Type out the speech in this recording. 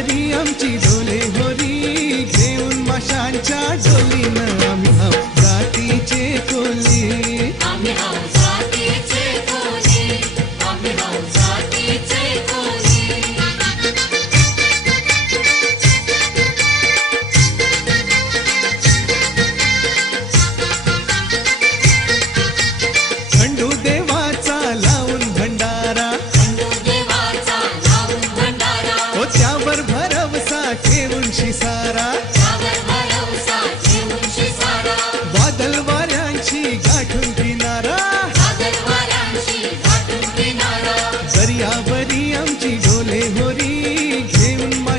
हरी आमची डोले होरी, घेऊन माशांच्या डोलीनं आम्ही हाव जातीचे कोली. आम्ही हाव जातीचे कोली, आम्ही हाव जातीचे कोली. खंडू देवाचा लावून भंडारा, खंडू देवाचा लावून भंडारा, त्यावर भरवसा ठेवून शिसारा.